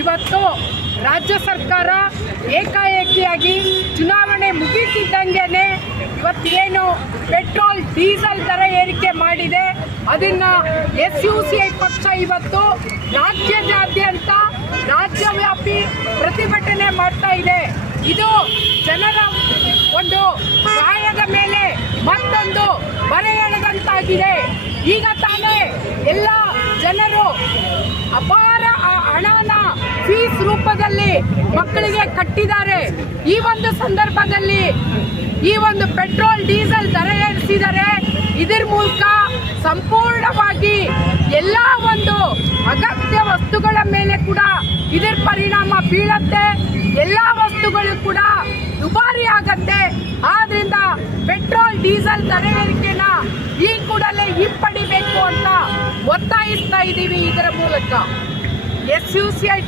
ಇವತ್ತು ರಾಜ್ಯ ಸರ್ಕಾರ ಏಕಾಏಕಿಯಾಗಿ ಚುನಾವಣೆ ಮುಗಿತಿದ್ದಂಗೆ ಇವತ್ತೇನು ಪೆಟ್ರೋಲ್ ಡೀಸೆಲ್ ದರ ಏರಿಕೆ ಮಾಡಿದೆ ಅದನ್ನು SUCI ಪಕ್ಷ ಇವತ್ತು ರಾಜ್ಯಾದ್ಯಂತ ರಾಜ್ಯವ್ಯಾಪಿ ಪ್ರತಿಭಟನೆ ಮಾಡ್ತಾ ಇದೆ. ಇದು ಜನರ ಒಂದು ಗಾಯದ ಮೇಲೆ ಮತ್ತೊಂದು ಬರೆ ಎಳೆದಂತಾಗಿದೆ. ಈಗ ತಾನೇ ಎಲ್ಲ ಜನರು ಅಪಾರ ಹಣವನ್ನ ಫೀಸ್ ರೂಪದಲ್ಲಿ ಮಕ್ಕಳಿಗೆ ಕಟ್ಟಿದ್ದಾರೆ. ಈ ಒಂದು ಸಂದರ್ಭದಲ್ಲಿ ಈ ಒಂದು ಪೆಟ್ರೋಲ್ ಡೀಸೆಲ್ ದರ ಏರಿಸಿದರೆ ಇದರ ಮೂಲಕ ಸಂಪೂರ್ಣವಾಗಿ ಎಲ್ಲ ಒಂದು ಅಗತ್ಯ ವಸ್ತುಗಳ ಮೇಲೆ ಕೂಡ ಇದರ ಪರಿಣಾಮ ಬೀಳುತ್ತೆ. ಎಲ್ಲ ವಸ್ತುಗಳು ಕೂಡ ದುಬಾರಿ ಆಗತ್ತೆ. ಆದ್ರಿಂದ ಪೆಟ್ರೋಲ್ ಡೀಸೆಲ್ ದರ ಏರಿಕೆನ ಈ ಕೂಡಲೇ ಹಿಂಪಡಿಬೇಕು ಅಂತ ಒತ್ತಾಯಿಸ್ತಾ ಇದ್ದೀವಿ. ಇದರ ಮೂಲಕ SUCI